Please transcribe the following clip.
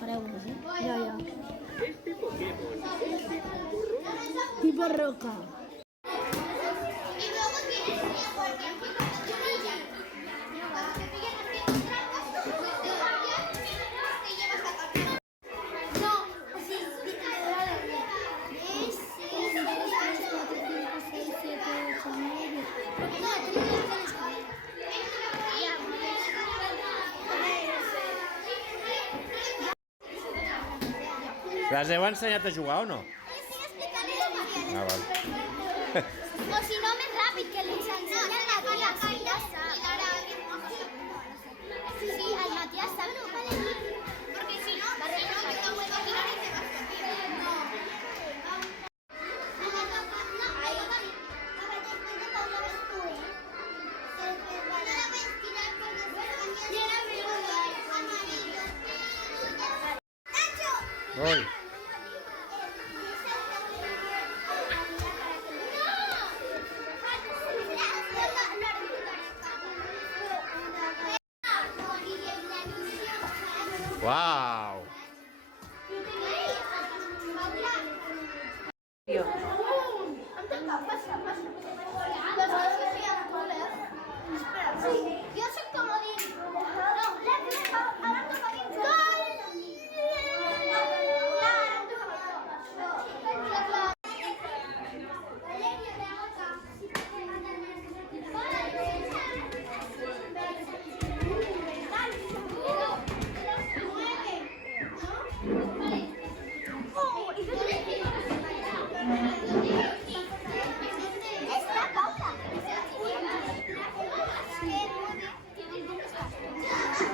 paraules, eh? Ya. Este Pokémon es de Tipo roca. Y luego tienes guardián que llevas a cargar. No, sí, es 6, 2, 3, 4, 5, 6, 7, 8, 9. No, tú no tienes que ver. Les heu ensenyat a jugar o no? Estic explicant a la Mariana. Ah, val. O si no, més ràpid, que li ensenyen la guia, si ja sap. Sí, el Matías sap. Porque si no, yo la vuelvo a tirar y te vas a tirar. No. Ahí. A ver, después de Paula ves tú, ¿eh? No la voy a tirar porque se era amarillo. ¡Nacho! Oi. Uau! Yo soy comodín.